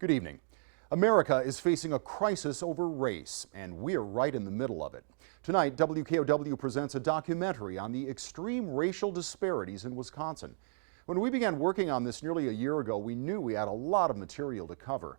Good evening. America is facing a crisis over race, and we're right in the middle of it. Tonight, WKOW presents a documentary on the extreme racial disparities in Wisconsin. When we began working on this nearly a year ago, we knew we had a lot of material to cover.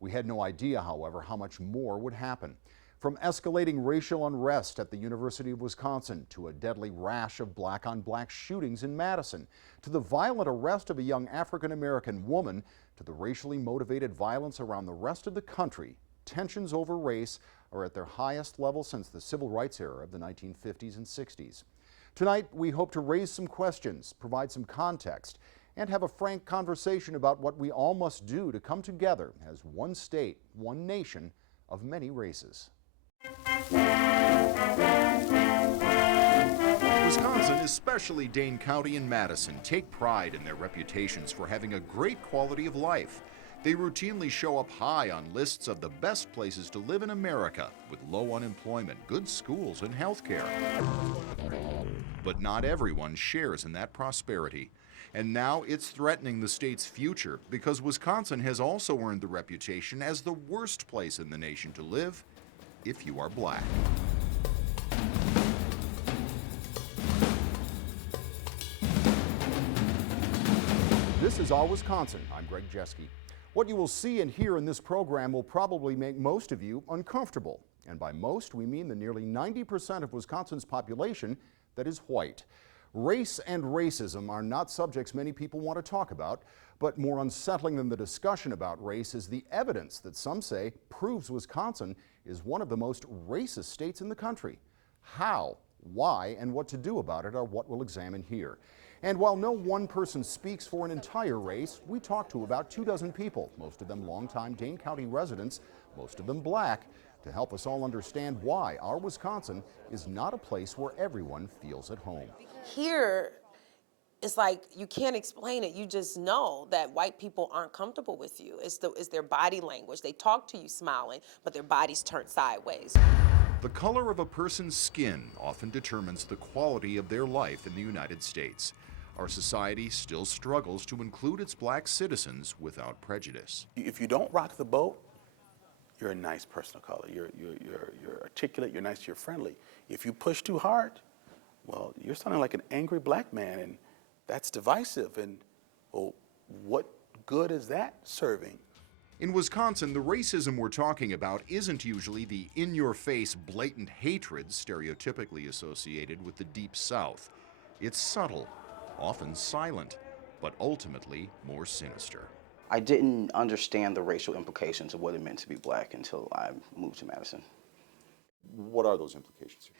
We had no idea, however, how much more would happen. From escalating racial unrest at the University of Wisconsin to a deadly rash of black-on-black shootings in Madison, to the violent arrest of a young African-American woman, to the racially motivated violence around the rest of the country, tensions over race are at their highest level since the civil rights era of the 1950s and 60s. Tonight, we hope to raise some questions, provide some context, and have a frank conversation about what we all must do to come together as one state, one nation of many races. Wisconsin, especially Dane County and Madison, take pride in their reputations for having a great quality of life. They routinely show up high on lists of the best places to live in America, with low unemployment, good schools, and health care. But not everyone shares in that prosperity. And now it's threatening the state's future because Wisconsin has also earned the reputation as the worst place in the nation to live if you are black. This is Our Wisconsin. I'm Greg Jeske. What you will see and hear in this program will probably make most of you uncomfortable. And by most, we mean the nearly 90% of Wisconsin's population that is white. Race and racism are not subjects many people want to talk about, but more unsettling than the discussion about race is the evidence that some say proves Wisconsin is one of the most racist states in the country. How, why, and what to do about it are what we'll examine here. And while no one person speaks for an entire race, we talked to about 24 people, most of them longtime Dane County residents, most of them black, to help us all understand why our Wisconsin is not a place where everyone feels at home. Here, it's like you can't explain it. You just know that white people aren't comfortable with you. It's their body language. They talk to you smiling, but their bodies turn sideways. The color of a person's skin often determines the quality of their life in the United States. Our society still struggles to include its black citizens without prejudice. If you don't rock the boat, you're a nice person of color. You're articulate, you're nice, you're friendly. If you push too hard, well, you're sounding like an angry black man, and that's divisive. And well, what good is that serving? In Wisconsin, the racism we're talking about isn't usually the in-your-face, blatant hatred stereotypically associated with the Deep South. It's subtle, often silent, but ultimately more sinister. I didn't understand the racial implications of what it meant to be black until I moved to Madison. What are those implications?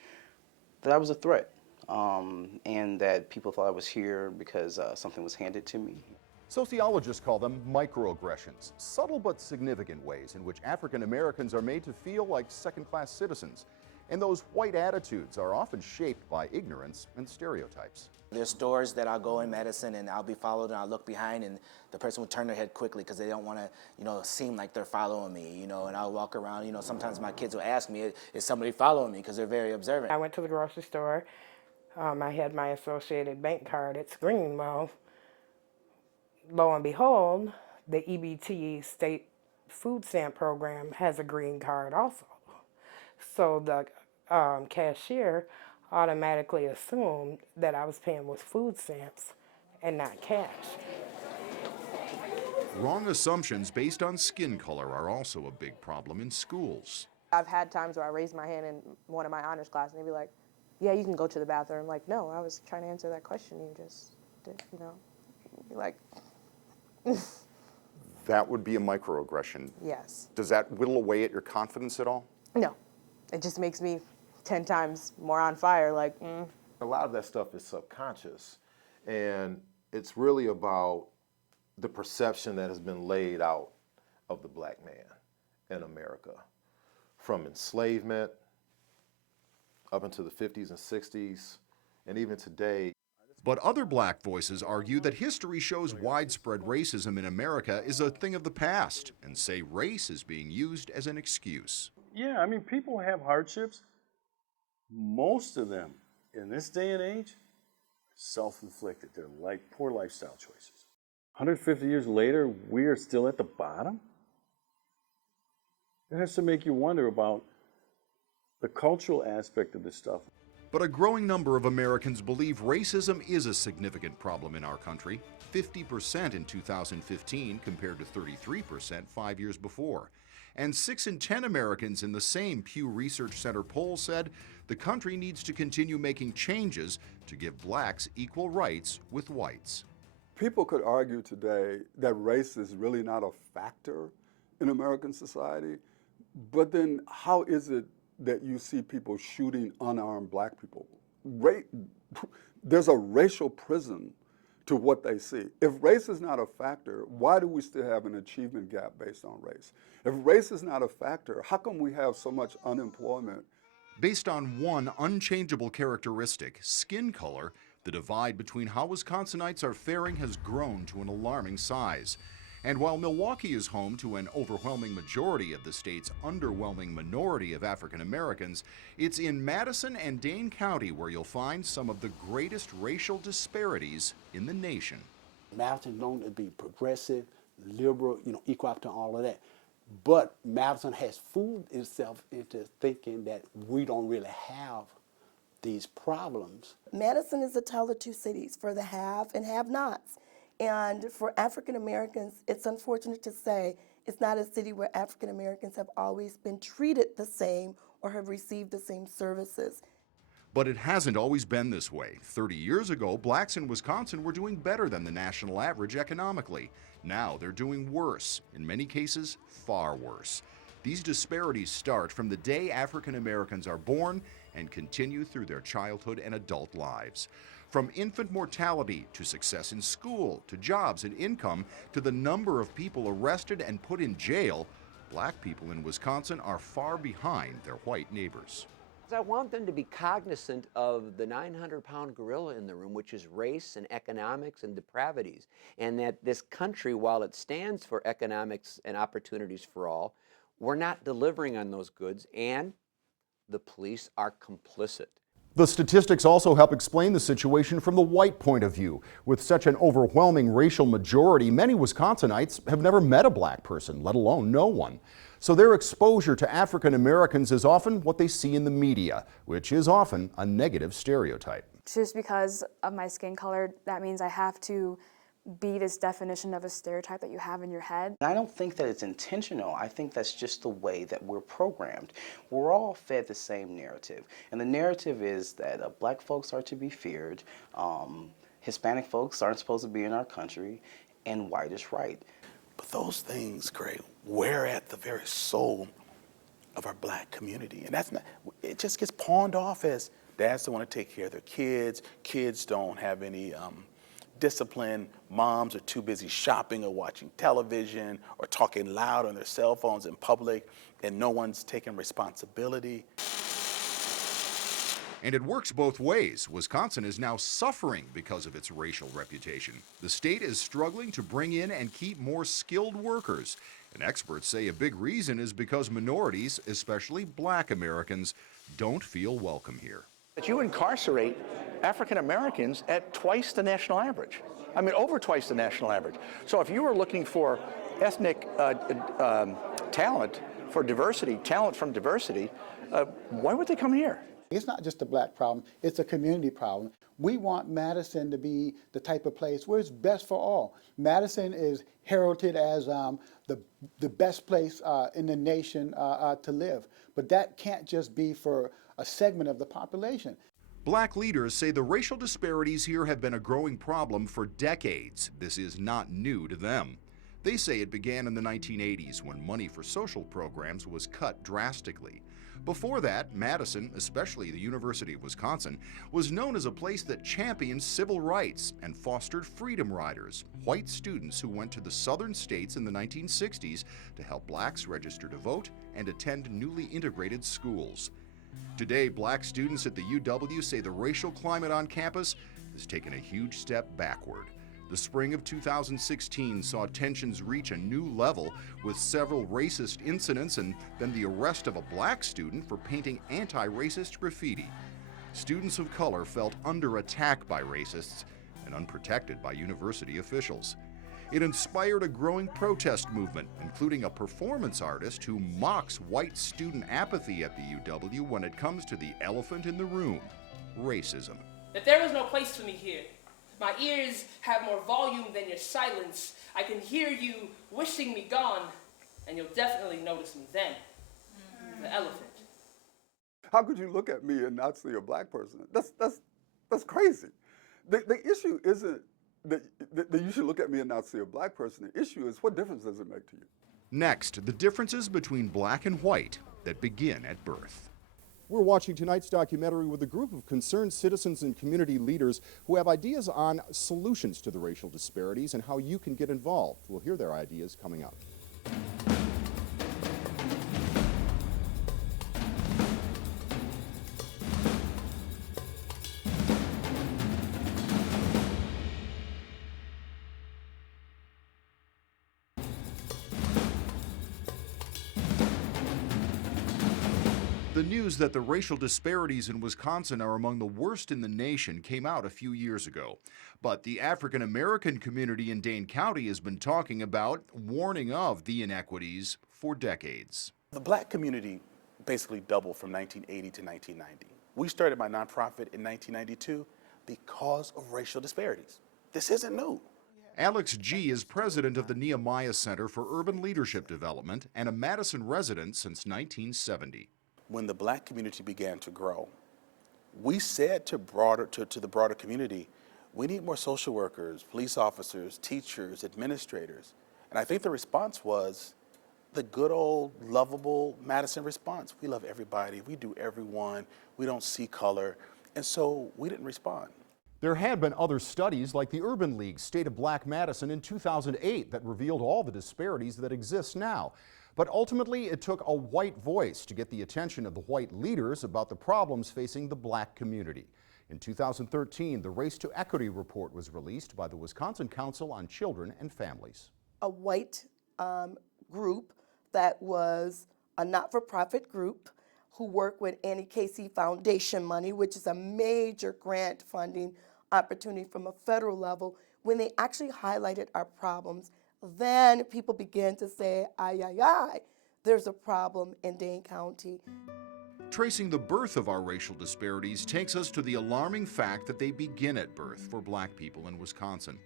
That I was a threat, and that people thought I was here because something was handed to me. Sociologists call them microaggressions, subtle but significant ways in which African Americans are made to feel like second-class citizens. And those white attitudes are often shaped by ignorance and stereotypes. There's stores that I'll go in Madison and I'll be followed and I'll look behind and the person will turn their head quickly because they don't want to, seem like they're following me, and I'll walk around, sometimes my kids will ask me, is somebody following me, because they're very observant. I went to the grocery store. I had my Associated Bank card. It's green. Well, lo and behold, the EBT state food stamp program has a green card also. So the cashier automatically assumed that I was paying with food stamps and not cash. Wrong assumptions based on skin color are also a big problem in schools. I've had times where I raised my hand in one of my honors class and they'd be like, yeah, you can go to the bathroom. I'm like, no, I was trying to answer that question you just did, You're like, That would be a microaggression. yes. Does that whittle away at your confidence at all? No, it just makes me 10 times more on fire, like, A lot of that stuff is subconscious, and it's really about the perception that has been laid out of the black man in America, from enslavement up into the 50s and 60s, and even today. But other black voices argue that history shows widespread racism in America is a thing of the past and say race is being used as an excuse. Yeah, I mean, people have hardships. Most of them, in this day and age, self-inflicted. They're poor lifestyle choices. 150 years later, we are still at the bottom? It has to make you wonder about the cultural aspect of this stuff. But a growing number of Americans believe racism is a significant problem in our country, 50% in 2015 compared to 33% 5 years before. And 6 in 10 Americans in the same Pew Research Center poll said the country needs to continue making changes to give blacks equal rights with whites. People could argue today that race is really not a factor in American society, but then how is it that you see people shooting unarmed black people? There's a racial prism to what they see. If race is not a factor, why do we still have an achievement gap based on race? If race is not a factor, how come we have so much unemployment? Based on one unchangeable characteristic, skin color, the divide between how Wisconsinites are faring has grown to an alarming size. And while Milwaukee is home to an overwhelming majority of the state's underwhelming minority of African Americans, it's in Madison and Dane County where you'll find some of the greatest racial disparities in the nation. Madison is known to be progressive, liberal, equal opportunity, all of that. But Madison has fooled itself into thinking that we don't really have these problems. Madison is a tale of two cities for the have and have-nots. And for African Americans, it's unfortunate to say it's not a city where African Americans have always been treated the same or have received the same services. But it hasn't always been this way. 30 years ago, blacks in Wisconsin were doing better than the national average economically. Now they're doing worse, in many cases, far worse. These disparities start from the day African Americans are born and continue through their childhood and adult lives. From infant mortality to success in school, to jobs and income, to the number of people arrested and put in jail, black people in Wisconsin are far behind their white neighbors. I want them to be cognizant of the 900-pound gorilla in the room, which is race and economics and depravities, and that this country, while it stands for economics and opportunities for all, we're not delivering on those goods, and the police are complicit. The statistics also help explain the situation from the white point of view. With such an overwhelming racial majority, many Wisconsinites have never met a black person, let alone know one. So their exposure to African Americans is often what they see in the media, which is often a negative stereotype. Just because of my skin color, that means I have to be this definition of a stereotype that you have in your head. I don't think that it's intentional. I think that's just the way that we're programmed. We're all fed the same narrative. And the narrative is that black folks are to be feared, Hispanic folks aren't supposed to be in our country, and white is right. But those things, Craig, we're at the very soul of our black community. And that's not, it just gets pawned off as dads don't want to take care of their kids, kids don't have any discipline, moms are too busy shopping or watching television or talking loud on their cell phones in public, and no one's taking responsibility. And it works both ways. Wisconsin is now suffering because of its racial reputation. The state is struggling to bring in and keep more skilled workers. And experts say a big reason is because minorities, especially black Americans, don't feel welcome here. But you incarcerate African Americans at twice the national average. I mean, over twice the national average. So if you were looking for ethnic talent for diversity, talent from diversity, why would they come here? It's not just a black problem, it's a community problem. We want Madison to be the type of place where it's best for all. Madison is heralded as the best place in the nation to live. But that can't just be for a segment of the population. Black leaders say the racial disparities here have been a growing problem for decades. This is not new to them. They say it began in the 1980s when money for social programs was cut drastically. Before that, Madison, especially the University of Wisconsin, was known as a place that championed civil rights and fostered freedom riders, white students who went to the southern states in the 1960s to help blacks register to vote and attend newly integrated schools. Today, black students at the UW say the racial climate on campus has taken a huge step backward. The spring of 2016 saw tensions reach a new level with several racist incidents and then the arrest of a black student for painting anti-racist graffiti. Students of color felt under attack by racists and unprotected by university officials. It inspired a growing protest movement, including a performance artist who mocks white student apathy at the UW when it comes to the elephant in the room, racism. That there is no place for me here. My ears have more volume than your silence. I can hear you wishing me gone, and you'll definitely notice me then. The elephant. How could you look at me and not see a black person? That's crazy. The issue isn't that you should look at me and not see a black person. The issue is, what difference does it make to you? Next, the differences between black and white that begin at birth. We're watching tonight's documentary with a group of concerned citizens and community leaders who have ideas on solutions to the racial disparities and how you can get involved. We'll hear their ideas coming up. The news that the racial disparities in Wisconsin are among the worst in the nation came out a few years ago. But the African American community in Dane County has been talking about, warning of the inequities for decades. The black community basically doubled from 1980 to 1990. We started my nonprofit in 1992 because of racial disparities. This isn't new. Alex G. is president of the Nehemiah Center for Urban Leadership Development and a Madison resident since 1970. When the black community began to grow, we said to the broader community, we need more social workers, police officers, teachers, administrators. And I think the response was the good old lovable Madison response. We love everybody, we do everyone, we don't see color. And so we didn't respond. There had been other studies like the Urban League's State of Black Madison in 2008 that revealed all the disparities that exist now. But ultimately, it took a white voice to get the attention of the white leaders about the problems facing the black community. In 2013, the Race to Equity report was released by the Wisconsin Council on Children and Families. A white group that was a not-for-profit group who worked with Annie Casey Foundation money, which is a major grant funding opportunity from a federal level. When they actually highlighted our problems, then people began to say, ay, ay, ay, there's a problem in Dane County. Tracing the birth of our racial disparities takes us to the alarming fact that they begin at birth for black people in Wisconsin.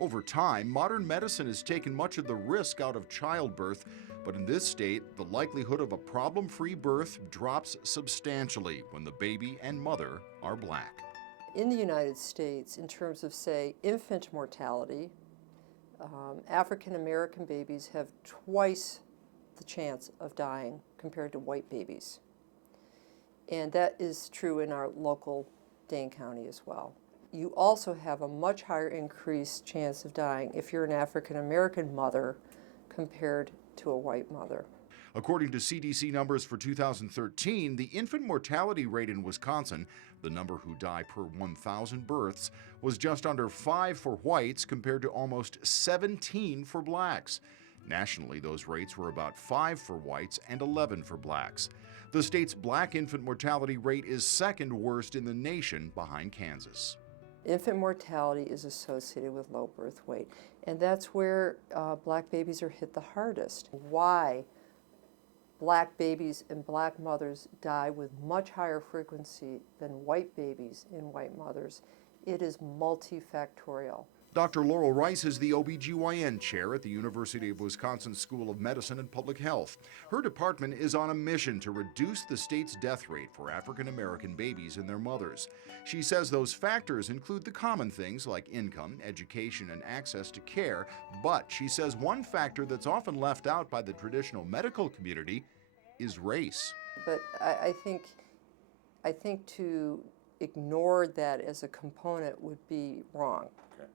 Over time, modern medicine has taken much of the risk out of childbirth, but in this state, the likelihood of a problem-free birth drops substantially when the baby and mother are black. In the United States, in terms of, say, infant mortality, African American babies have twice the chance of dying compared to white babies. And that is true in our local Dane County as well. You also have a much higher increased chance of dying if you're an African American mother compared to a white mother. According to CDC numbers for 2013, the infant mortality rate in Wisconsin, the number who die per 1,000 births, was just under 5 for whites compared to almost 17 for blacks. Nationally, those rates were about 5 for whites and 11 for blacks. The state's black infant mortality rate is second worst in the nation behind Kansas. Infant mortality is associated with low birth weight, and that's where black babies are hit the hardest. Why black babies and black mothers die with much higher frequency than white babies in white mothers, it is multifactorial. Dr. Laurel Rice is the OBGYN chair at the University of Wisconsin School of Medicine and Public Health. Her department is on a mission to reduce the state's death rate for African American babies and their mothers. She says those factors include the common things like income, education, and access to care, but she says one factor that's often left out by the traditional medical community is race. But I think to ignore that as a component would be wrong. Okay.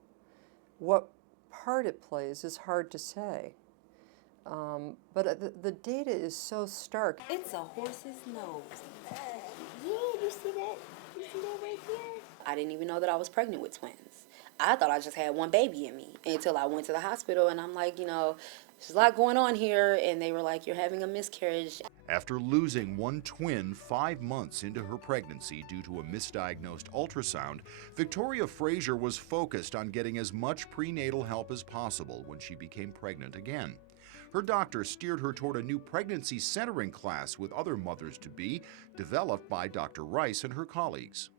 What part it plays is hard to say. But the data is so stark. It's a horse's nose. Yeah, you see that? You see that right there? I didn't even know that I was pregnant with twins. I thought I just had one baby in me until I went to the hospital and I'm like, there's a lot going on here, and they were like, you're having a miscarriage. After losing one twin 5 months into her pregnancy due to a misdiagnosed ultrasound, Victoria Frazier was focused on getting as much prenatal help as possible when she became pregnant again. Her doctor steered her toward a new pregnancy centering class with other mothers-to-be, developed by Dr. Rice and her colleagues.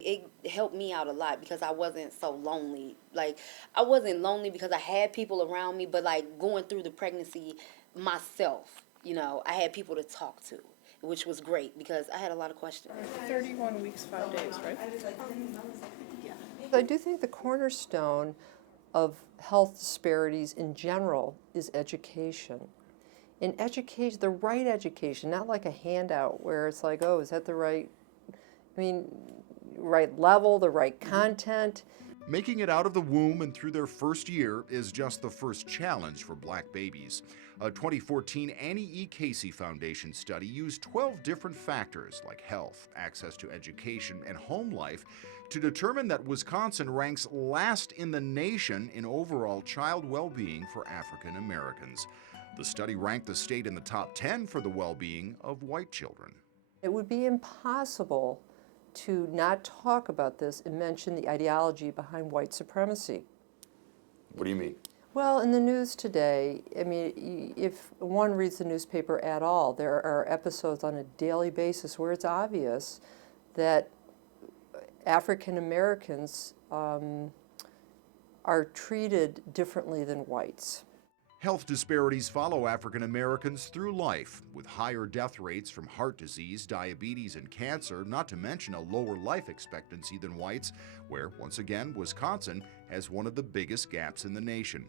It helped me out a lot because I wasn't so lonely. Like, I wasn't lonely because I had people around me, but like going through the pregnancy myself, you know, I had people to talk to, which was great because I had a lot of questions. 31 weeks, 5 days, right? I do think the cornerstone of health disparities in general is education. In education, the right education, not like a handout where it's like, oh, is that the right, right level, the right content. Making it out of the womb and through their first year is just the first challenge for black babies. A 2014 Annie E. Casey Foundation study used 12 different factors like health, access to education, and home life to determine that Wisconsin ranks last in the nation in overall child well-being for African Americans. The study ranked the state in the top 10 for the well-being of white children. It would be impossible to not talk about this and mention the ideology behind white supremacy. What do you mean? Well, in the news today, if one reads the newspaper at all, there are episodes on a daily basis where it's obvious that African Americans are treated differently than whites. Health disparities follow African Americans through life, with higher death rates from heart disease, diabetes, and cancer, not to mention a lower life expectancy than whites, where, once again, Wisconsin has one of the biggest gaps in the nation.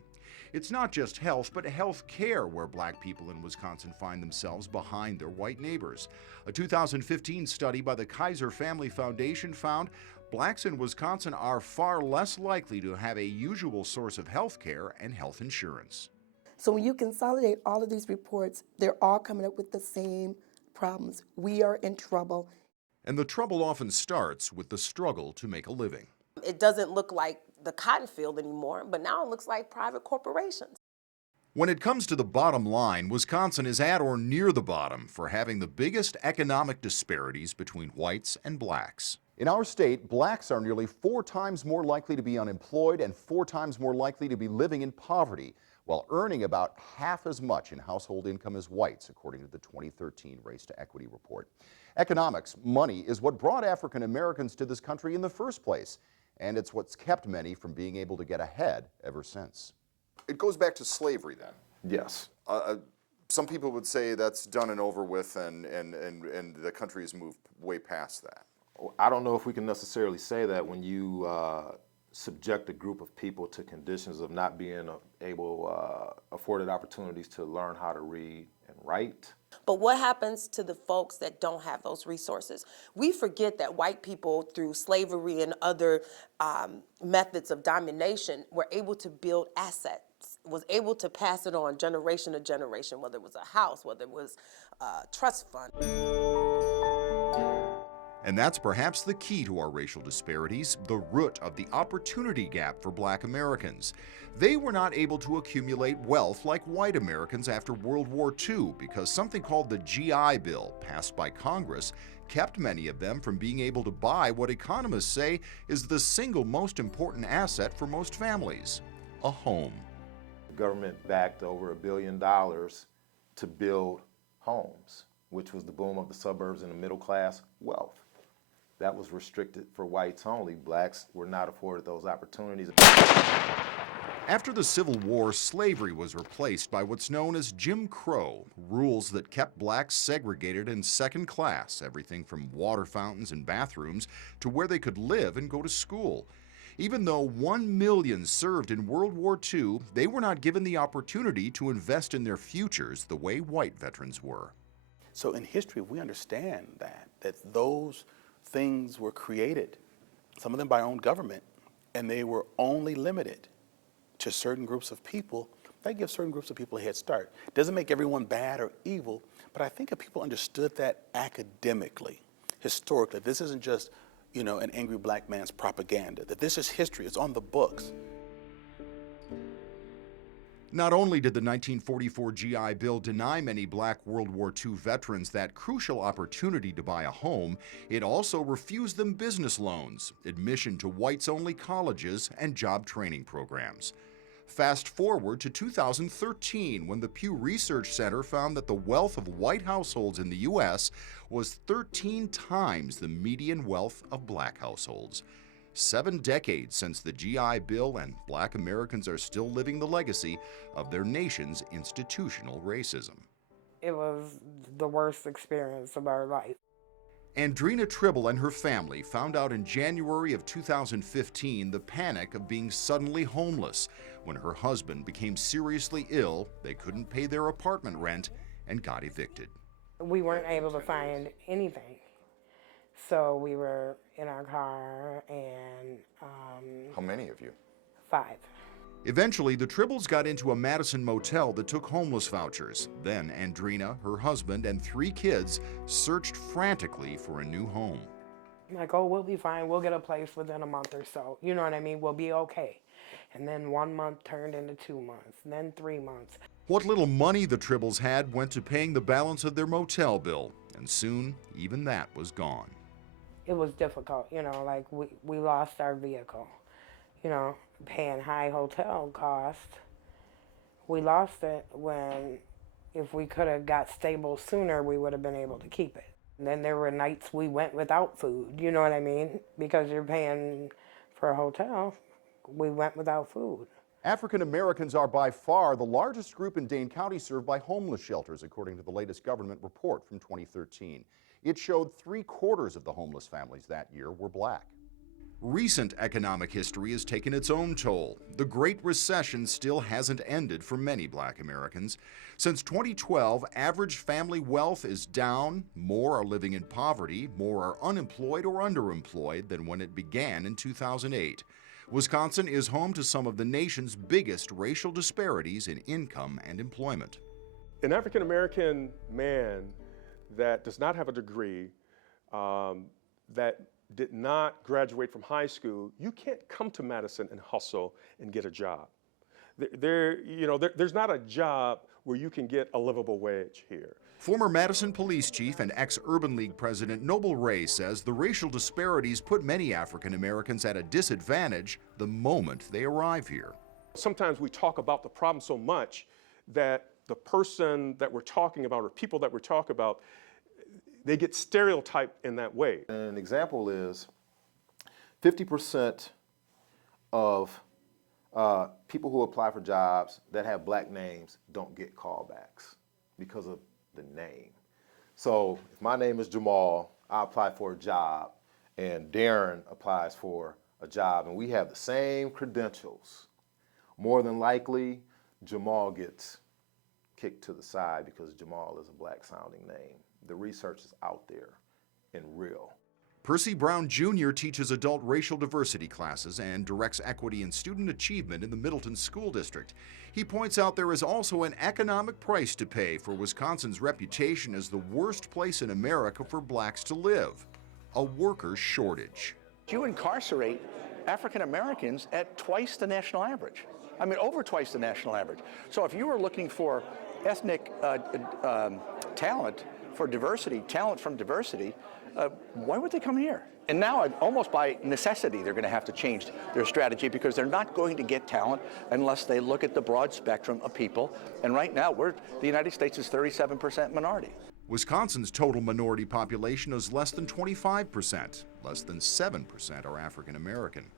It's not just health, but health care where black people in Wisconsin find themselves behind their white neighbors. A 2015 study by the Kaiser Family Foundation found blacks in Wisconsin are far less likely to have a usual source of health care and health insurance. So when you consolidate all of these reports, they're all coming up with the same problems. We are in trouble. And the trouble often starts with the struggle to make a living. It doesn't look like the cotton field anymore, but now it looks like private corporations. When it comes to the bottom line, Wisconsin is at or near the bottom for having the biggest economic disparities between whites and blacks. In our state, blacks are nearly 4 times more likely to be unemployed and 4 times more likely to be living in poverty, while earning about half as much in household income as whites, according to the 2013 Race to Equity report. Economics, money, is what brought African Americans to this country in the first place, and it's what's kept many from being able to get ahead ever since. It goes back to slavery then. Yes. Some people would say that's done and over with, and the country has moved way past that. I don't know if we can necessarily say that when you subject a group of people to conditions of not being afforded opportunities to learn how to read and write. But what happens to the folks that don't have those resources? We forget that white people, through slavery and other methods of domination, were able to build assets, was able to pass it on generation to generation, whether it was a house, whether it was a trust fund. And that's perhaps the key to our racial disparities, the root of the opportunity gap for black Americans. They were not able to accumulate wealth like white Americans after World War II because something called the GI Bill, passed by Congress, kept many of them from being able to buy what economists say is the single most important asset for most families, a home. The government backed over $1 billion to build homes, which was the boom of the suburbs and the middle class wealth. That was restricted for whites only. Blacks were not afforded those opportunities. After the Civil War, slavery was replaced by what's known as Jim Crow, rules that kept blacks segregated and second class, everything from water fountains and bathrooms to where they could live and go to school. Even though 1 million served in World War II, they were not given the opportunity to invest in their futures the way white veterans were. So in history, we understand that those things were created, some of them by our own government, and they were only limited to certain groups of people. That gives certain groups of people a head start. Doesn't make everyone bad or evil, but I think if people understood that academically, historically, this isn't just, an angry black man's propaganda, that this is history, it's on the books. Not only did the 1944 GI Bill deny many black World War II veterans that crucial opportunity to buy a home, it also refused them business loans, admission to whites-only colleges, and job training programs. Fast forward to 2013, when the Pew Research Center found that the wealth of white households in the U.S. was 13 times the median wealth of black households. 7 decades since the GI Bill, and black Americans are still living the legacy of their nation's institutional racism. It was the worst experience of our life. Andrina Tribble and her family found out in January of 2015 the panic of being suddenly homeless. When her husband became seriously ill, they couldn't pay their apartment rent and got evicted. We weren't able to find anything. So we were in our car and... How many of you? 5. Eventually, the Tribbles got into a Madison motel that took homeless vouchers. Then Andrina, her husband, and 3 kids searched frantically for a new home. Like, oh, we'll be fine. We'll get a place within a month or so. You know what I mean? We'll be okay. And then 1 month turned into 2 months, and then 3 months. What little money the Tribbles had went to paying the balance of their motel bill, and soon even that was gone. It was difficult, you know, like we lost our vehicle, you know, paying high hotel costs. We lost it when, if we could have got stable sooner, we would have been able to keep it. And then there were nights we went without food, you know what I mean? Because you're paying for a hotel, we went without food. African Americans are by far the largest group in Dane County served by homeless shelters, according to the latest government report from 2013. It showed 3/4 of the homeless families that year were black. Recent economic history has taken its own toll. The Great Recession still hasn't ended for many black Americans. Since 2012, average family wealth is down, more are living in poverty, more are unemployed or underemployed than when it began in 2008. Wisconsin is home to some of the nation's biggest racial disparities in income and employment. An African American man that does not have a degree, that did not graduate from high school, you can't come to Madison and hustle and get a job. There's not a job where you can get a livable wage here. Former Madison Police Chief and ex-Urban League President Noble Ray says the racial disparities put many African Americans at a disadvantage the moment they arrive here. Sometimes we talk about the problem so much that the person that we're talking about or people that we're talking about, they get stereotyped in that way. An example is 50% of people who apply for jobs that have black names don't get callbacks because of the name. So if my name is Jamal, I apply for a job, and Darren applies for a job, and we have the same credentials. More than likely, Jamal gets kicked to the side because Jamal is a black sounding name. The research is out there and real. Percy Brown Jr. teaches adult racial diversity classes and directs equity and student achievement in the Middleton School District. He points out there is also an economic price to pay for Wisconsin's reputation as the worst place in America for blacks to live: a worker shortage. You incarcerate African Americans at twice the national average. I mean, over twice the national average. So if you were looking for ethnic talent for diversity, talent from diversity, why would they come here? And now, almost by necessity, they're going to have to change their strategy because they're not going to get talent unless they look at the broad spectrum of people. And right now, the United States is 37% minority. Wisconsin's total minority population is less than 25%. Less than 7% are African American.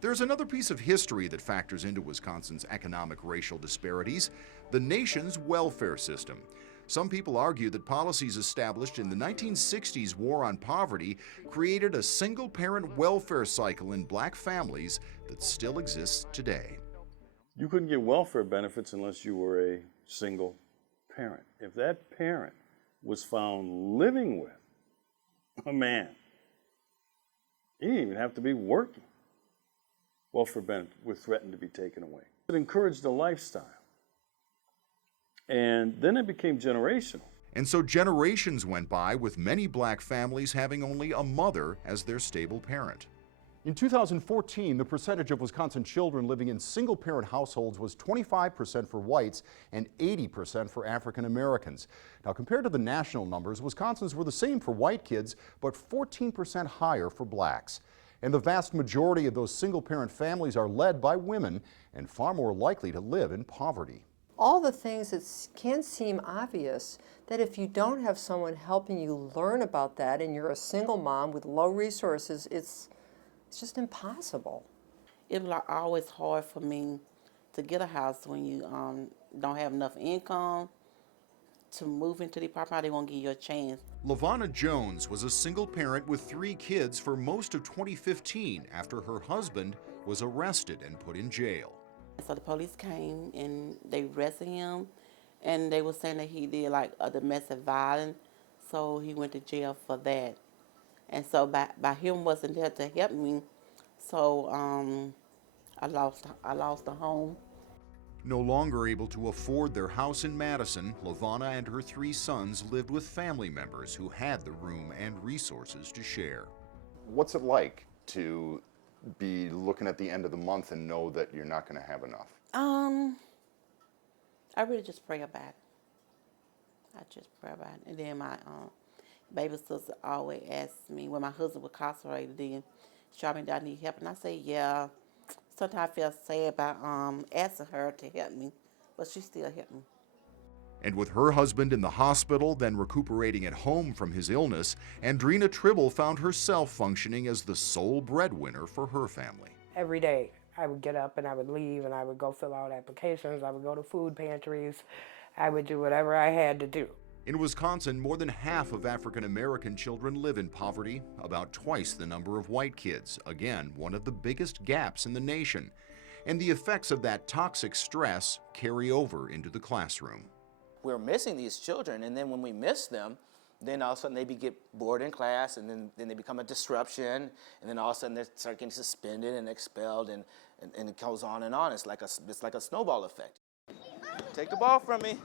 There's another piece of history that factors into Wisconsin's economic racial disparities: the nation's welfare system. Some people argue that policies established in the 1960s war on poverty created a single-parent welfare cycle in black families that still exists today. You couldn't get welfare benefits unless you were a single parent. If that parent was found living with a man, he didn't even have to be working, welfare benefits were threatened to be taken away. It encouraged a lifestyle. And then it became generational. And so generations went by with many black families having only a mother as their stable parent. In 2014, the percentage of Wisconsin children living in single-parent households was 25% for whites and 80% for African Americans. Now, compared to the national numbers, Wisconsin's were the same for white kids, but 14% higher for blacks. And the vast majority of those single-parent families are led by women and far more likely to live in poverty. All the things that can seem obvious, that if you don't have someone helping you learn about that and you're a single mom with low resources, it's just impossible. It was always hard for me to get a house when you don't have enough income to move into the apartment. They won't give you a chance. LaVonna Jones was a single parent with 3 kids for most of 2015 after her husband was arrested and put in jail. So the police came and they arrested him, and they were saying that he did like a domestic violence, so he went to jail for that. And so by him wasn't there to help me, so I lost the home. No longer able to afford their house in Madison, LaVonna and her 3 sons lived with family members who had the room and resources to share. What's it like to be looking at the end of the month and know that you're not going to have enough? I really just pray about it. I just pray about it. And then my baby sister always asks me, when my husband was incarcerated, then she asked me, do I need help? And I say, yeah. Sometimes I feel sad about asking her to help me, but she still helped me. And with her husband in the hospital, then recuperating at home from his illness, Andrina Tribble found herself functioning as the sole breadwinner for her family. Every day I would get up and I would leave and I would go fill out applications. I would go to food pantries. I would do whatever I had to do. In Wisconsin, more than half of African American children live in poverty, about twice the number of white kids. Again, one of the biggest gaps in the nation. And the effects of that toxic stress carry over into the classroom. We're missing these children, and then when we miss them, then all of a sudden they get bored in class, and then they become a disruption, and then all of a sudden they start getting suspended and expelled, and it goes on and on. It's like a snowball effect. Take the ball from me.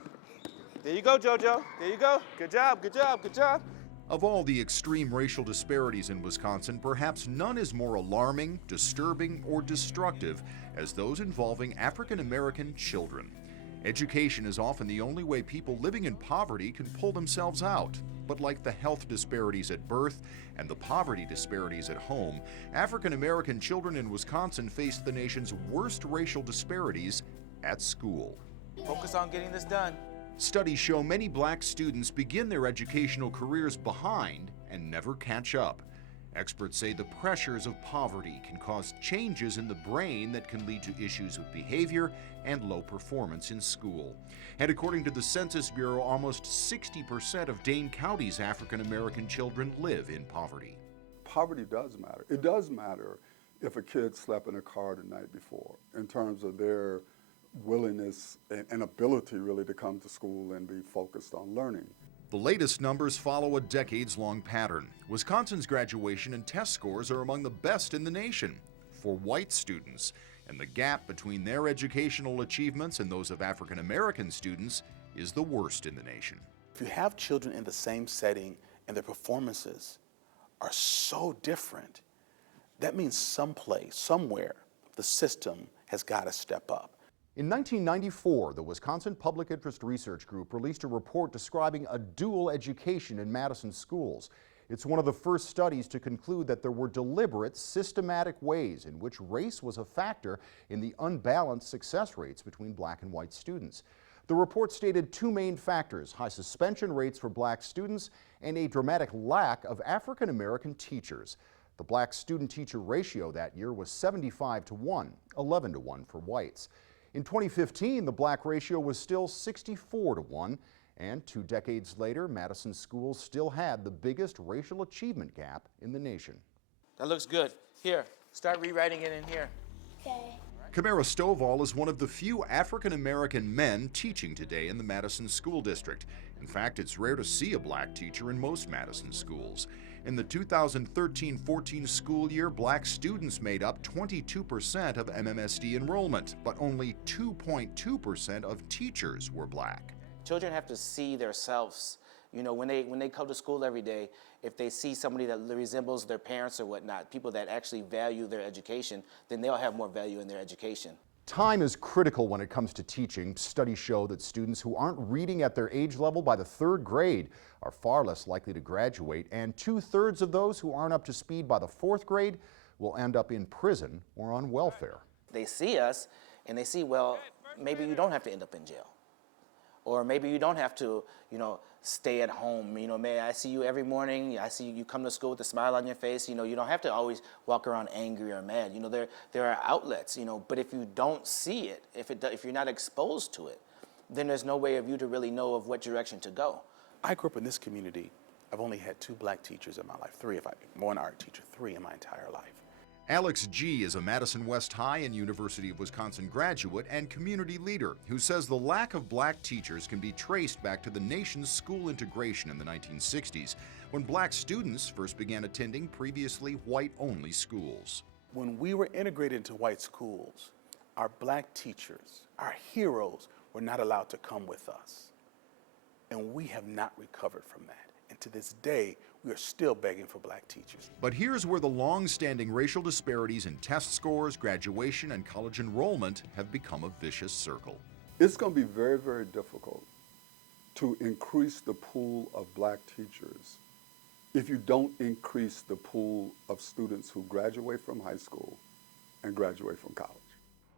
There you go, JoJo. There you go. Good job, good job, good job. Of all the extreme racial disparities in Wisconsin, perhaps none is more alarming, disturbing, or destructive as those involving African American children. Education is often the only way people living in poverty can pull themselves out. But like the health disparities at birth and the poverty disparities at home, African American children in Wisconsin face the nation's worst racial disparities at school. Focus on getting this done. Studies show many black students begin their educational careers behind and never catch up. Experts say the pressures of poverty can cause changes in the brain that can lead to issues with behavior and low performance in school. And according to the Census Bureau, almost 60% of Dane County's African American children live in poverty. Poverty does matter. It does matter if a kid slept in a car the night before in terms of their willingness and ability really to come to school and be focused on learning. The latest numbers follow a decades-long pattern. Wisconsin's graduation and test scores are among the best in the nation for white students, and the gap between their educational achievements and those of African American students is the worst in the nation. If you have children in the same setting and their performances are so different, that means someplace, somewhere, the system has got to step up. In 1994, the Wisconsin Public Interest Research Group released a report describing a dual education in Madison schools. It's one of the first studies to conclude that there were deliberate, systematic ways in which race was a factor in the unbalanced success rates between black and white students. The report stated 2 main factors: high suspension rates for black students and a dramatic lack of African American teachers. The black student-teacher ratio that year was 75-1, 11-1 for whites. In 2015, the black ratio was still 64-1, and 2 decades later, Madison schools still had the biggest racial achievement gap in the nation. That looks good. Here, start rewriting it in here. Okay. Camara Stovall is one of the few African American men teaching today in the Madison School District. In fact, it's rare to see a black teacher in most Madison schools. In the 2013-14 school year, black students made up 22% of MMSD enrollment, but only 2.2% of teachers were black. Children have to see themselves You know, when they come to school every day, if they see somebody that resembles their parents or whatnot, people that actually value their education, then they'll have more value in their education. Time is critical when it comes to teaching. Studies show that students who aren't reading at their age level by the 3rd grade are far less likely to graduate, and 2/3 of those who aren't up to speed by the 4th grade will end up in prison or on welfare. They see us and they see, well, maybe you don't have to end up in jail. Or maybe you don't have to, you know, stay at home. You know, may I see you every morning. I see you come to school with a smile on your face. You know, you don't have to always walk around angry or mad. You know, there are outlets, you know, but if you don't see it, if you're not exposed to it, then there's no way of you to really know of what direction to go. I grew up in this community. I've only had 2 black teachers in my life, 3 if I, 1 art teacher, 3 in my entire life. Alex G. is a Madison West High and University of Wisconsin graduate and community leader who says the lack of black teachers can be traced back to the nation's school integration in the 1960s, when black students first began attending previously white-only schools. When we were integrated into white schools, our black teachers, our heroes, were not allowed to come with us. And we have not recovered from that. And to this day, we are still begging for black teachers. But here's where the long-standing racial disparities in test scores, graduation, and college enrollment have become a vicious circle. It's going to be very, very difficult to increase the pool of black teachers if you don't increase the pool of students who graduate from high school and graduate from college.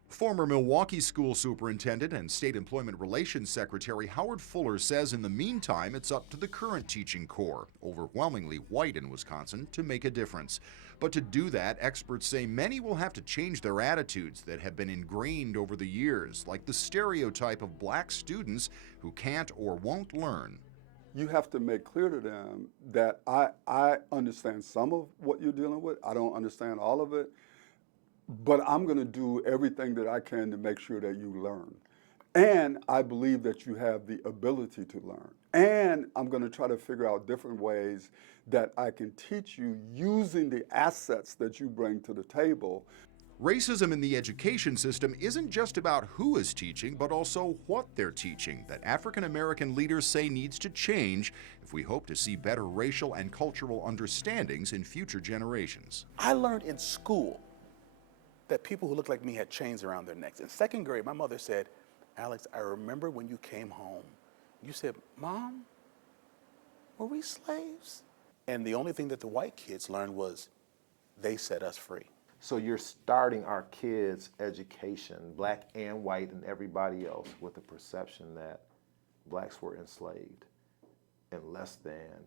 Former Milwaukee school superintendent and state employment relations secretary Howard Fuller says in the meantime it's up to the current teaching corps, overwhelmingly white in Wisconsin, to make a difference. But to do that, experts say many will have to change their attitudes that have been ingrained over the years, like the stereotype of black students who can't or won't learn. You have to make clear to them that I understand some of what you're dealing with. I don't understand all of it. But I'm going to do everything that I can to make sure that you learn. And I believe that you have the ability to learn. And I'm going to try to figure out different ways that I can teach you using the assets that you bring to the table. Racism in the education system isn't just about who is teaching, but also what they're teaching, that African American leaders say needs to change if we hope to see better racial and cultural understandings in future generations. I learned in school that people who looked like me had chains around their necks. In 2nd grade, my mother said, "Alex, I remember when you came home. You said, 'Mom, were we slaves?'" And the only thing that the white kids learned was, they set us free. So you're starting our kids' education, black and white and everybody else, with the perception that blacks were enslaved and less than.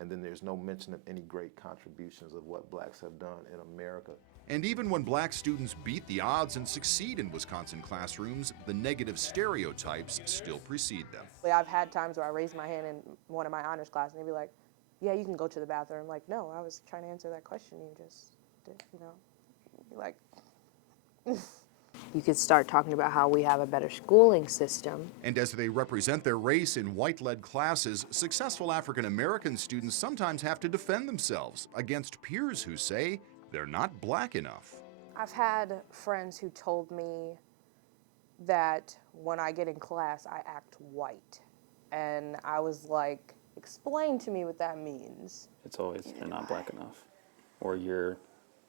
And then there's no mention of any great contributions of what blacks have done in America. And even when black students beat the odds and succeed in Wisconsin classrooms, the negative stereotypes still precede them. I've had times where I raise my hand in one of my honors class and they'd be like, "Yeah, you can go to the bathroom." I'm like, "No, I was trying to answer that question you just did," you know. Like, you could start talking about how we have a better schooling system. And as they represent their race in white-led classes, successful African American students sometimes have to defend themselves against peers who say they're not black enough. I've had friends who told me that when I get in class, I act white. And I was like, explain to me what that means. It's always, you're not black enough. Or you're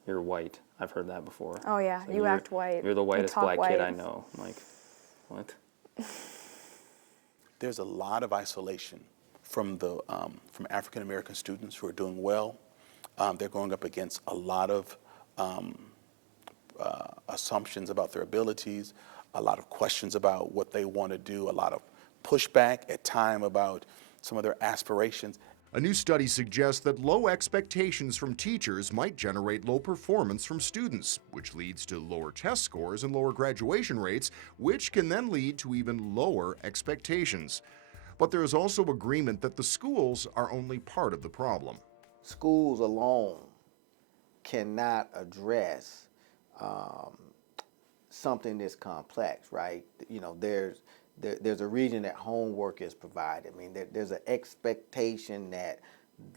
white. I've heard that before. Oh yeah, So you act white. You're the whitest talk black white. kid I know. I'm like, what? There's a lot of isolation from African American students who are doing well. They're going up against a lot of assumptions about their abilities, a lot of questions about what they want to do, a lot of pushback at time about some of their aspirations. A new study suggests that low expectations from teachers might generate low performance from students, which leads to lower test scores and lower graduation rates, which can then lead to even lower expectations. But there is also agreement that the schools are only part of the problem. Schools alone cannot address something this complex, right? You know, there's a reason that homework is provided. I mean, there's an expectation that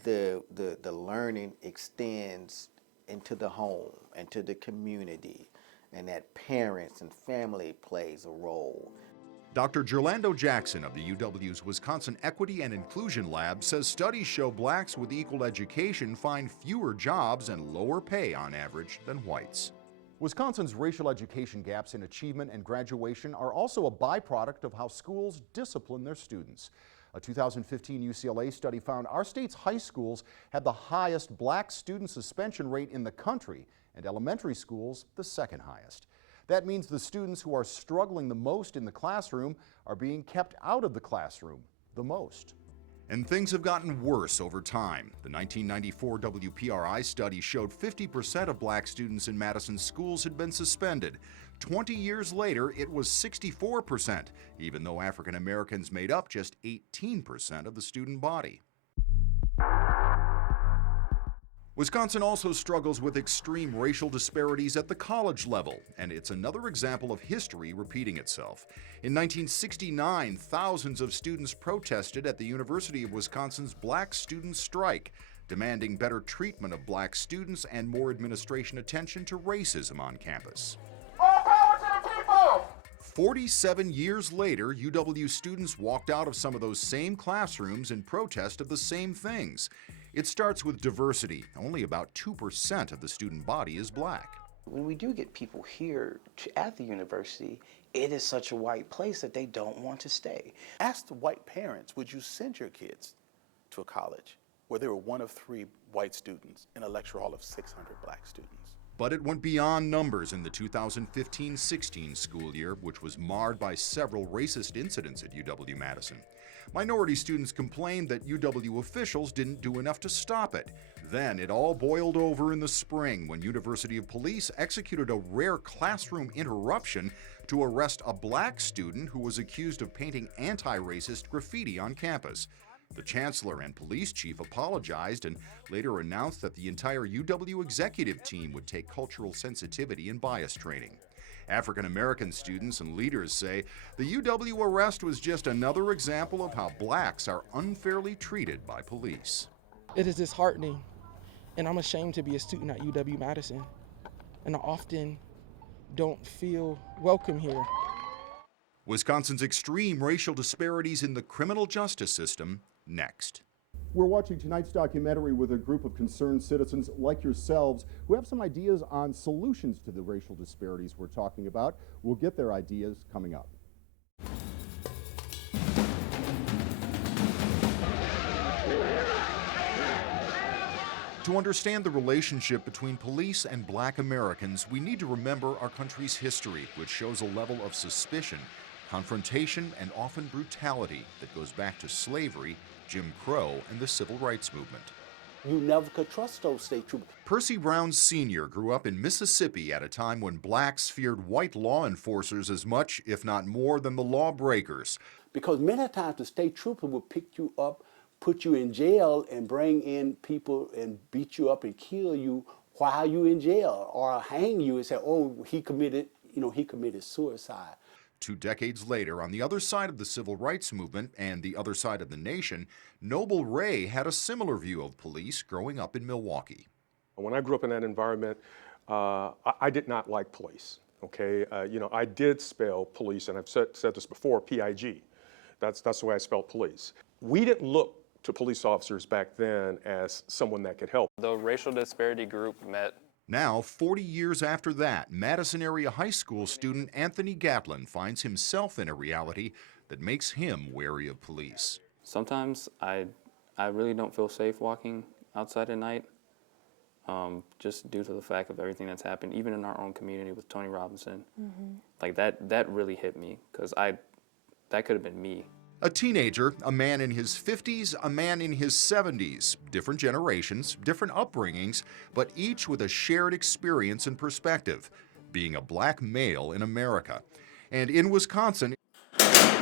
the learning extends into the home, into the community, and that parents and family plays a role. Dr. Gerlando Jackson of the UW's Wisconsin Equity and Inclusion Lab says studies show blacks with equal education find fewer jobs and lower pay on average than whites. Wisconsin's racial education gaps in achievement and graduation are also a byproduct of how schools discipline their students. A 2015 UCLA study found our state's high schools had the highest black student suspension rate in the country, and elementary schools the second highest. That means the students who are struggling the most in the classroom are being kept out of the classroom the most. And things have gotten worse over time. The 1994 WPRI study showed 50% of black students in Madison schools had been suspended. 20 years later, it was 64%, even though African Americans made up just 18% of the student body. Wisconsin also struggles with extreme racial disparities at the college level, and it's another example of history repeating itself. In 1969, thousands of students protested at the University of Wisconsin's Black Student Strike, demanding better treatment of black students and more administration attention to racism on campus. 47 years later, UW students walked out of some of those same classrooms in protest of the same things. It starts with diversity. Only about 2% of the student body is black. When we do get people here at the university, it is such a white place that they don't want to stay. Ask the white parents, would you send your kids to a college where there were one of 3 white students in a lecture hall of 600 black students? But it went beyond numbers in the 2015-16 school year, which was marred by several racist incidents at UW-Madison. Minority students complained that UW officials didn't do enough to stop it. Then it all boiled over in the spring when University of Police executed a rare classroom interruption to arrest a black student who was accused of painting anti-racist graffiti on campus. The chancellor and police chief apologized and later announced that the entire UW executive team would take cultural sensitivity and bias training. African American students and leaders say the UW arrest was just another example of how blacks are unfairly treated by police. It is disheartening, and I'm ashamed to be a student at UW-Madison, and I often don't feel welcome here. Wisconsin's extreme racial disparities in the criminal justice system, next. We're watching tonight's documentary with a group of concerned citizens like yourselves who have some ideas on solutions to the racial disparities we're talking about. We'll get their ideas coming up. To understand the relationship between police and black Americans, we need to remember our country's history, which shows a level of suspicion, confrontation, and often brutality that goes back to slavery, Jim Crow, and the Civil Rights Movement. You never could trust those state troopers. Percy Brown Sr. grew up in Mississippi at a time when blacks feared white law enforcers as much, if not more, than the lawbreakers. Because many times the state trooper would pick you up, put you in jail, and bring in people and beat you up and kill you while you in jail, or hang you and say, oh, he committed suicide. 2 decades later, on the other side of the Civil Rights Movement and the other side of the nation, Noble Ray had a similar view of police growing up in Milwaukee. When I grew up in that environment, I did not like police, okay? I did spell police, and I've said this before, P-I-G. That's the way I spelled police. We didn't look to police officers back then as someone that could help. The racial disparity group met. Now, 40 years after that, Madison area high school student Anthony Gatlin finds himself in a reality that makes him wary of police. Sometimes I really don't feel safe walking outside at night, just due to the fact of everything that's happened, even in our own community with Tony Robinson. Mm-hmm. Like that really hit me, because that could have been me. A teenager, a man in his 50s, a man in his 70s, different generations, different upbringings, but each with a shared experience and perspective, being a black male in America. And in Wisconsin,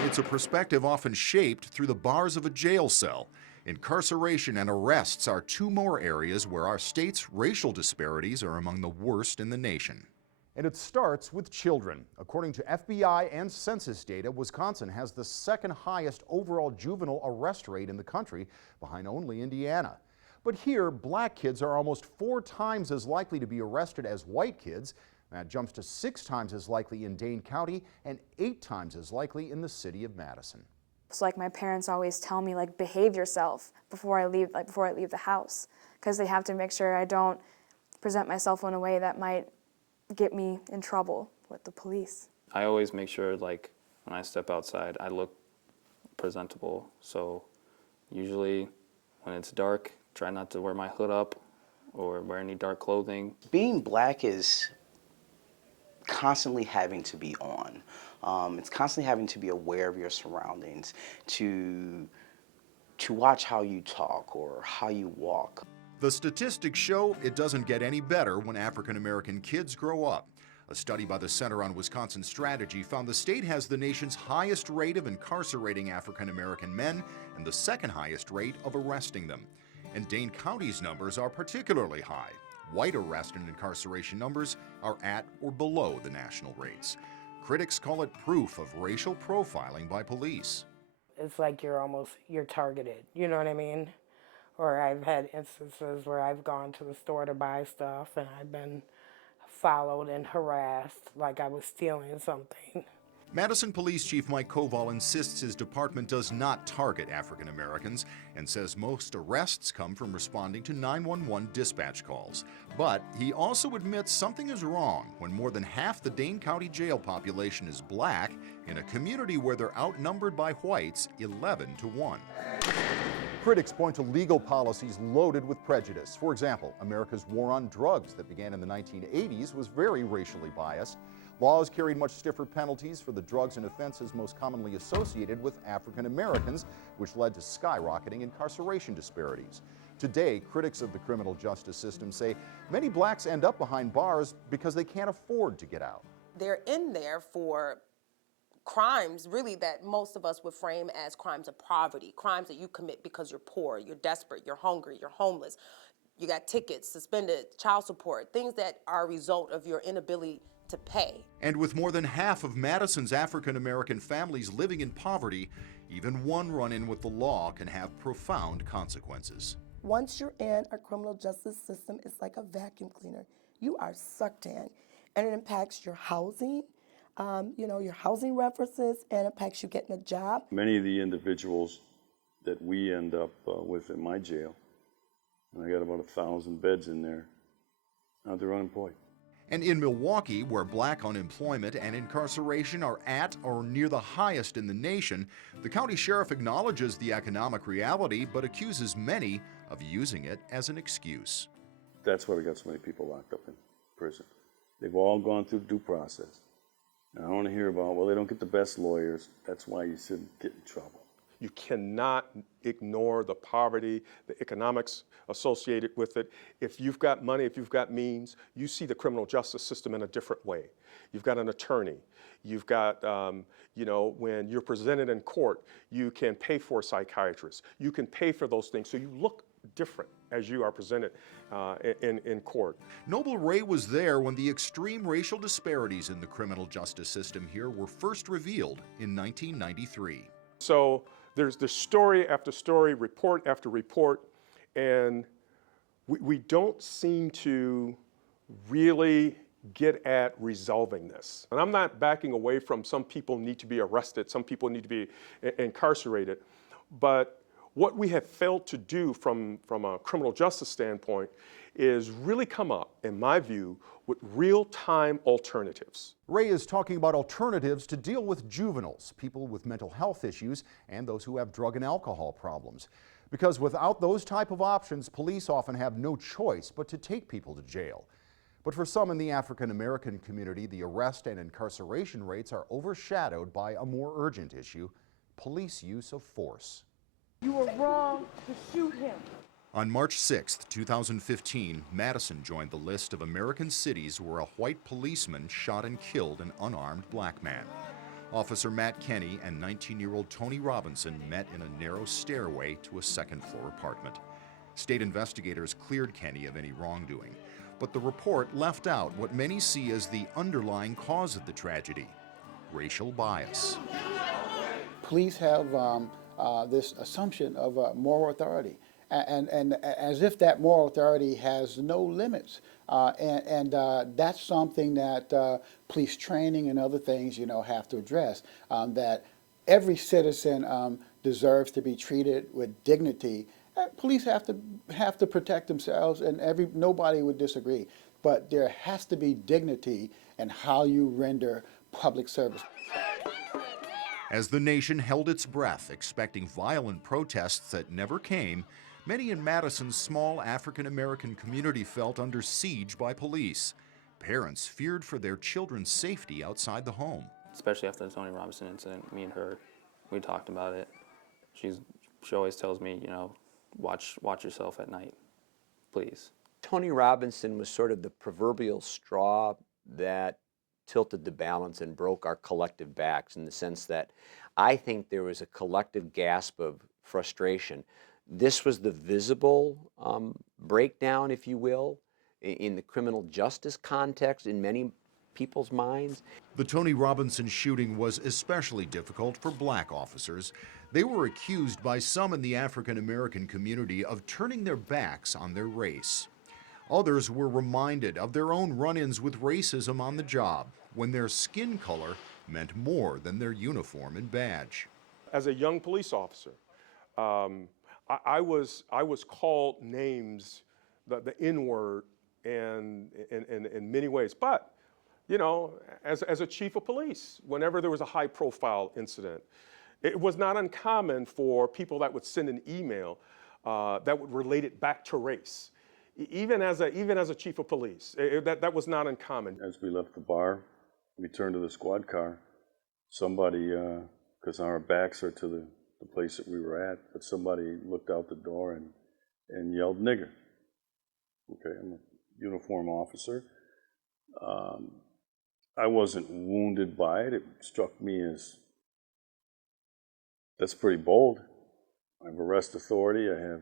it's a perspective often shaped through the bars of a jail cell. Incarceration and arrests are 2 more areas where our state's racial disparities are among the worst in the nation. And it starts with children. According to FBI and census data, Wisconsin has the 2nd highest overall juvenile arrest rate in the country, behind only Indiana. But here, black kids are almost 4 times as likely to be arrested as white kids. That jumps to 6 times as likely in Dane County and 8 times as likely in the city of Madison. So like my parents always tell me, like, behave yourself before I leave the house, because they have to make sure I don't present myself in a way that might get me in trouble with the police. I always make sure, like, when I step outside, I look presentable. So usually when it's dark, try not to wear my hood up or wear any dark clothing. Being black is constantly having to be on. It's constantly having to be aware of your surroundings, to watch how you talk or how you walk. The statistics show it doesn't get any better when African American kids grow up. A study by the Center on Wisconsin Strategy found the state has the nation's highest rate of incarcerating African American men and the second highest rate of arresting them. And Dane County's numbers are particularly high. White arrest and incarceration numbers are at or below the national rates. Critics call it proof of racial profiling by police. It's like you're targeted, you know what I mean? Or I've had instances where I've gone to the store to buy stuff and I've been followed and harassed like I was stealing something. Madison Police Chief Wkow insists his department does not target African Americans and says most arrests come from responding to 911 dispatch calls. But he also admits something is wrong when more than half the Dane County jail population is black in a community where they're outnumbered by whites 11-1. Critics point to legal policies loaded with prejudice. For example, America's war on drugs that began in the 1980s was very racially biased. Laws carried much stiffer penalties for the drugs and offenses most commonly associated with African Americans, which led to skyrocketing incarceration disparities. Today, critics of the criminal justice system say many blacks end up behind bars because they can't afford to get out. They're in there for crimes, really, that most of us would frame as crimes of poverty, crimes that you commit because you're poor, you're desperate, you're hungry, you're homeless, you got tickets, suspended child support, things that are a result of your inability to pay. And with more than half of Madison's African American families living in poverty, even one run-in with the law can have profound consequences. Once you're in a criminal justice system, it's like a vacuum cleaner. You are sucked in, and it impacts your housing, your housing references, and impacts you getting a job. Many of the individuals that we end up with in my jail, and I got about 1,000 beds in there, they're unemployed. And in Milwaukee, where black unemployment and incarceration are at or near the highest in the nation, the county sheriff acknowledges the economic reality but accuses many of using it as an excuse. That's why we got so many people locked up in prison. They've all gone through due process. And I don't want to hear about, well, they don't get the best lawyers. That's why you shouldn't get in trouble. You cannot ignore the poverty, the economics associated with it. If you've got money, if you've got means, you see the criminal justice system in a different way. You've got an attorney. You've got, when you're presented in court, you can pay for a psychiatrist. You can pay for those things. So you look different as you are presented in court. Noble Ray was there when the extreme racial disparities in the criminal justice system here were first revealed in 1993. So there's the story after story, report after report, and we don't seem to really get at resolving this. And I'm not backing away from some people need to be arrested, some people need to be incarcerated, but what we have failed to do from a criminal justice standpoint is really come up, in my view, with real-time alternatives. Ray is talking about alternatives to deal with juveniles, people with mental health issues, and those who have drug and alcohol problems. Because without those type of options, police often have no choice but to take people to jail. But for some in the African American community, the arrest and incarceration rates are overshadowed by a more urgent issue: police use of force. You were wrong to shoot him. On March 6, 2015, Madison joined the list of American cities where a white policeman shot and killed an unarmed black man. Officer Matt Kenny and 19-year-old Tony Robinson met in a narrow stairway to a second-floor apartment. State investigators cleared Kenny of any wrongdoing, but the report left out what many see as the underlying cause of the tragedy: racial bias. Police have this assumption of moral authority, and as if that moral authority has no limits. That's something that police training and other things, have to address. That every citizen deserves to be treated with dignity. Police have to protect themselves, and nobody would disagree. But there has to be dignity in how you render public service. As the nation held its breath, expecting violent protests that never came, many in Madison's small African-American community felt under siege by police. Parents feared for their children's safety outside the home. Especially after the Tony Robinson incident, me and her, we talked about it. She always tells me, watch yourself at night, please. Tony Robinson was sort of the proverbial straw that tilted the balance and broke our collective backs, in the sense that I think there was a collective gasp of frustration. This was the visible breakdown, if you will, in the criminal justice context in many people's minds. The Tony Robinson shooting was especially difficult for black officers. They were accused by some in the African-American community of turning their backs on their race. Others were reminded of their own run-ins with racism on the job, when their skin color meant more than their uniform and badge. As a young police officer, I was called names, the N-word, and in many ways. But, as a chief of police, whenever there was a high-profile incident, it was not uncommon for people that would send an email that would relate it back to race. Even as a chief of police, that was not uncommon. As we left the bar, we turned to the squad car. Somebody, because our backs are to the place that we were at, but somebody looked out the door and yelled "nigger." Okay, I'm a uniform officer. I wasn't wounded by it. It struck me as, that's pretty bold. I have arrest authority. I have,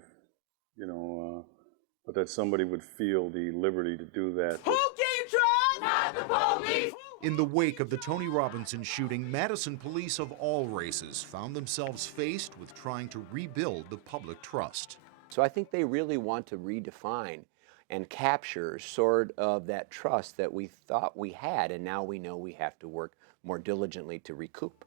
but that somebody would feel the liberty to do that. Who keeps trying? Not the police. In the wake of the Tony Robinson shooting, Madison police of all races found themselves faced with trying to rebuild the public trust. So I think they really want to redefine and capture sort of that trust that we thought we had, and now we know we have to work more diligently to recoup.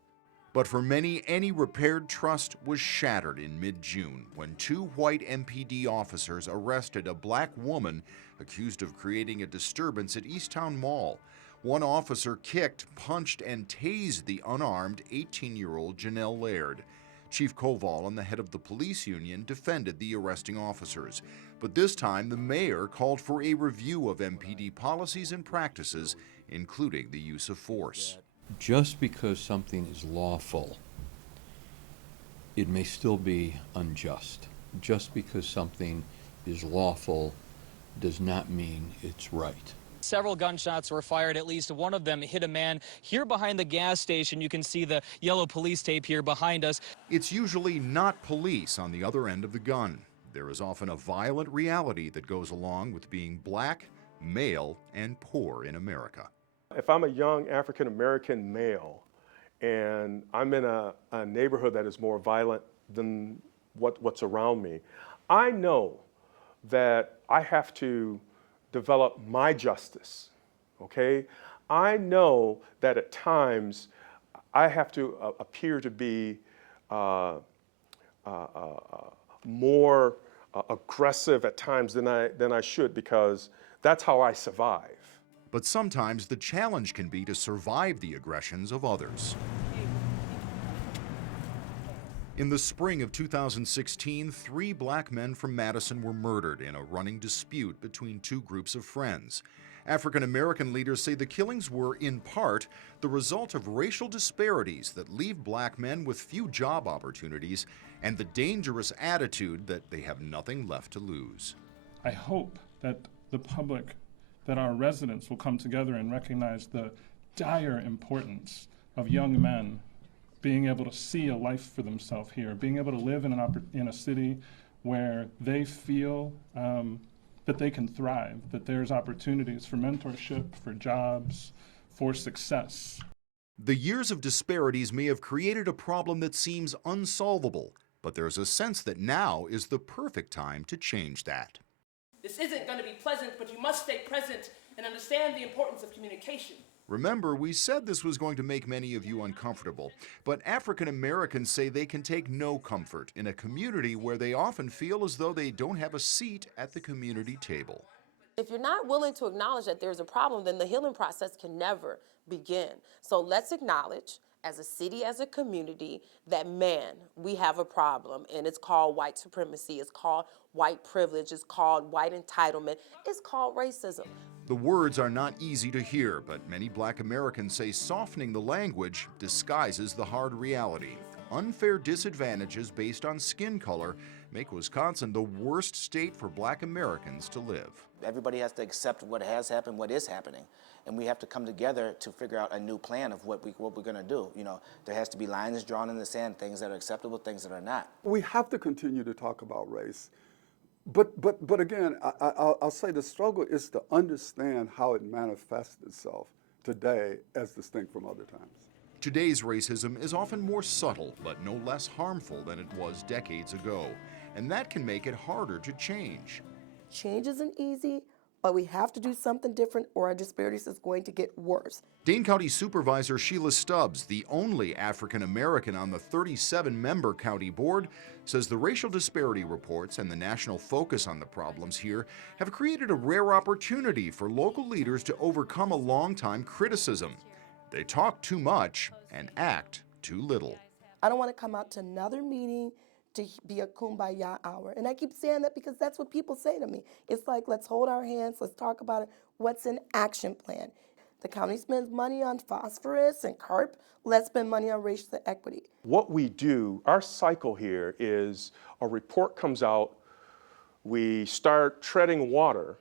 But for many, any repaired trust was shattered in mid-June when 2 white MPD officers arrested a black woman accused of creating a disturbance at Easttown Mall. One officer kicked, punched, and tased the unarmed 18-year-old Janelle Laird. Chief Koval and the head of the police union defended the arresting officers. But this time, the mayor called for a review of MPD policies and practices, including the use of force. Just because something is lawful, it may still be unjust. Just because something is lawful does not mean it's right. Several gunshots were fired. At least one of them hit a man here behind the gas station. You can see the yellow police tape here behind us. It's usually not police on the other end of the gun. There is often a violent reality that goes along with being black, male, and poor in America. If I'm a young African-American male and I'm in a neighborhood that is more violent than what's around me, I know that I have to develop my justice, okay? I know that at times I have to appear to be more aggressive at times than I should, because that's how I survive. But sometimes the challenge can be to survive the aggressions of others. In the spring of 2016, 3 black men from Madison were murdered in a running dispute between 2 groups of friends. African-American leaders say the killings were, in part, the result of racial disparities that leave black men with few job opportunities and the dangerous attitude that they have nothing left to lose. I hope that the public, that our residents will come together and recognize the dire importance of young men being able to see a life for themselves here, being able to live in a city where they feel that they can thrive, that there's opportunities for mentorship, for jobs, for success. The years of disparities may have created a problem that seems unsolvable, But there's a sense that now is the perfect time to change that. This isn't going to be pleasant, but you must stay present and understand the importance of communication. Remember, we said this was going to make many of you uncomfortable, but African Americans say they can take no comfort in a community where they often feel as though they don't have a seat at the community table. If you're not willing to acknowledge that there's a problem, then the healing process can never begin. So let's acknowledge, as a city, as a community, that, man, we have a problem, and it's called white supremacy, it's called white privilege, it's called white entitlement, it's called racism. The words are not easy to hear, but many Black Americans say softening the language disguises the hard reality. Unfair disadvantages based on skin color make Wisconsin the worst state for Black Americans to live. Everybody has to accept what has happened, what is happening, and we have to come together to figure out a new plan of what we're going to do. You know, there has to be lines drawn in the sand, things that are acceptable, things that are not. We have to continue to talk about race. But again, I'll say the struggle is to understand how it manifests itself today as distinct from other times. Today's racism is often more subtle, but no less harmful than it was decades ago, and that can make it harder to change. Change isn't easy, but we have to do something different or our disparities is going to get worse. Dane County Supervisor Sheila Stubbs, the only African American on the 37-member county board, says the racial disparity reports and the national focus on the problems here have created a rare opportunity for local leaders to overcome a long-time criticism. They talk too much and act too little. I don't want to come out to another meeting to be a kumbaya hour. And I keep saying that because that's what people say to me. It's like, let's hold our hands, let's talk about it. What's an action plan? The county spends money on phosphorus and carp. Let's spend money on racial equity. What we do, our cycle here is a report comes out, we start treading water,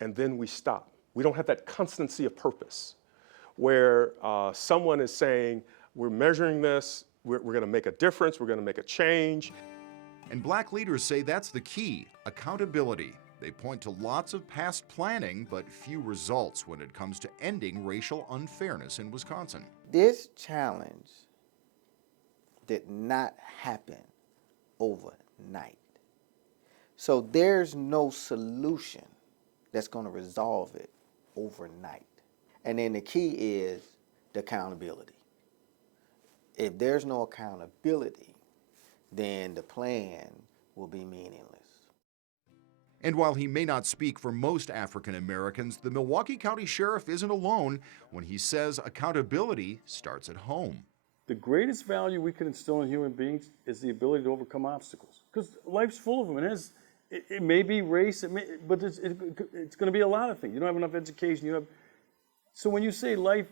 and then we stop. We don't have that constancy of purpose where someone is saying, we're measuring this, we're going to make a difference, we're going to make a change. And Black leaders say that's the key, accountability. They point to lots of past planning, but few results when it comes to ending racial unfairness in Wisconsin. This challenge did not happen overnight. So there's no solution that's going to resolve it overnight. And then the key is the accountability. If there's no accountability, then the plan will be meaningless. And while he may not speak for most African Americans, the Milwaukee County Sheriff isn't alone when he says accountability starts at home. The greatest value we can instill in human beings is the ability to overcome obstacles. Because life's full of them. It may be race, but it's going to be a lot of things. You don't have enough education. So when you say life,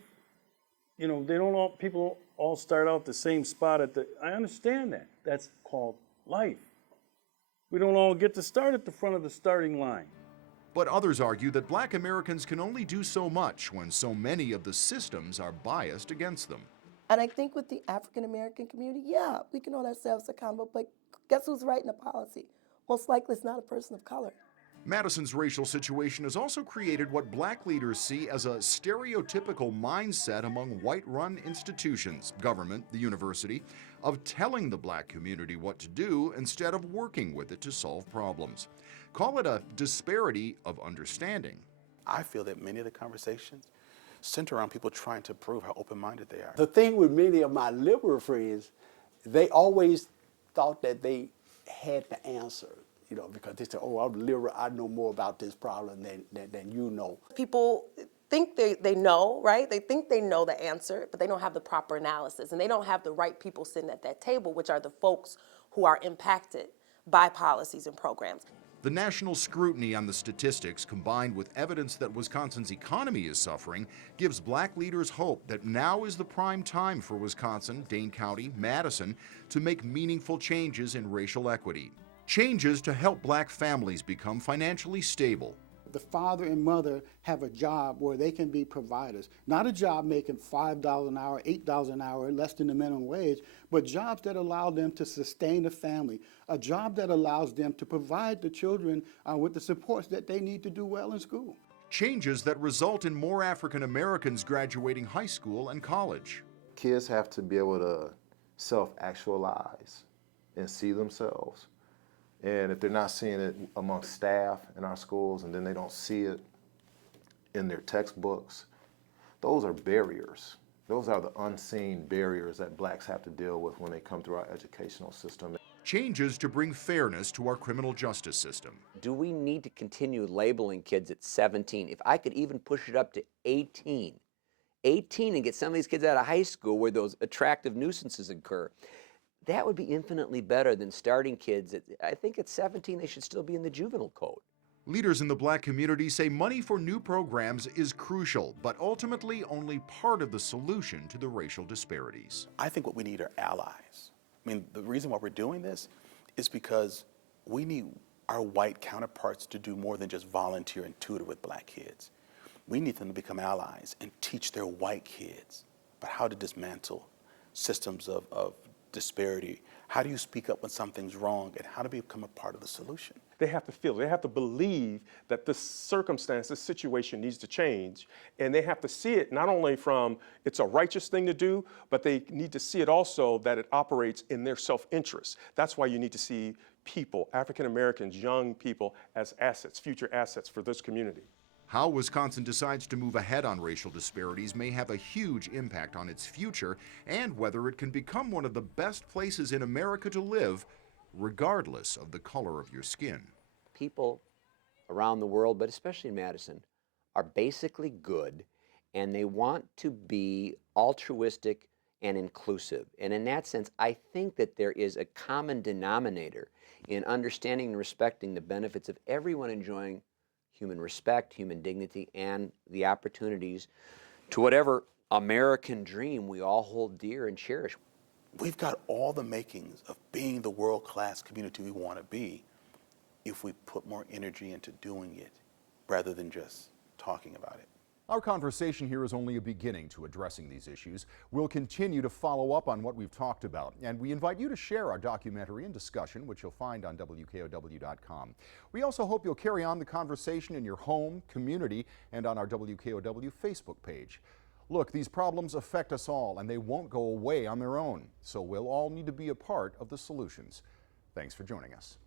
people don't all start out the same spot I understand that. That's called life. We don't all get to start at the front of the starting line. But others argue that Black Americans can only do so much when so many of the systems are biased against them. And I think with the African American community, yeah, we can hold ourselves accountable, but guess who's writing the policy? Most likely it's not a person of color. Madison's racial situation has also created what Black leaders see as a stereotypical mindset among white-run institutions, government, the university, of telling the Black community what to do instead of working with it to solve problems. Call it a disparity of understanding. I feel that many of the conversations center around people trying to prove how open-minded they are. The thing with many of my liberal friends, they always thought that they had the answer. Because they say, oh, I'm liberal, I know more about this problem than you know. People think they know, right? They think they know the answer, but they don't have the proper analysis, and they don't have the right people sitting at that table, which are the folks who are impacted by policies and programs. The national scrutiny on the statistics, combined with evidence that Wisconsin's economy is suffering, gives Black leaders hope that now is the prime time for Wisconsin, Dane County, Madison, to make meaningful changes in racial equity. Changes to help Black families become financially stable. The father and mother have a job where they can be providers. Not a job making $5 an hour, $8 an hour, less than the minimum wage, but jobs that allow them to sustain a family. A job that allows them to provide the children with the supports that they need to do well in school. Changes that result in more African Americans graduating high school and college. Kids have to be able to self-actualize and see themselves. And if they're not seeing it amongst staff in our schools, and then they don't see it in their textbooks, those are barriers. Those are the unseen barriers that blacks have to deal with when they come through our educational system. Changes to bring fairness to our criminal justice system. Do we need to continue labeling kids at 17? If I could even push it up to 18 and get some of these kids out of high school where those attractive nuisances occur, that would be infinitely better than starting kids at, I think at 17 they should still be in the juvenile code. Leaders in the black community say money for new programs is crucial, but ultimately only part of the solution to the racial disparities. I think what we need are allies. I mean, the reason why we're doing this is because we need our white counterparts to do more than just volunteer and tutor with black kids. We need them to become allies and teach their white kids about how to dismantle systems of disparity. How do you speak up when something's wrong, and how to become a part of the solution? They have to feel, they have to believe that this circumstance, this situation needs to change, and they have to see it not only from it's a righteous thing to do, but they need to see it also that it operates in their self-interest. That's why you need to see people, African Americans, young people, as assets, future assets for this community. How Wisconsin decides to move ahead on racial disparities may have a huge impact on its future and whether it can become one of the best places in America to live, regardless of the color of your skin. People around the world, but especially in Madison, are basically good, and they want to be altruistic and inclusive. And in that sense, I think that there is a common denominator in understanding and respecting the benefits of everyone enjoying human respect, human dignity, and the opportunities to whatever American dream we all hold dear and cherish. We've got all the makings of being the world-class community we want to be if we put more energy into doing it rather than just talking about it. Our conversation here is only a beginning to addressing these issues. We'll continue to follow up on what we've talked about, and we invite you to share our documentary and discussion, which you'll find on WKOW.com. We also hope you'll carry on the conversation in your home, community, and on our WKOW Facebook page. Look, these problems affect us all, and they won't go away on their own, so we'll all need to be a part of the solutions. Thanks for joining us.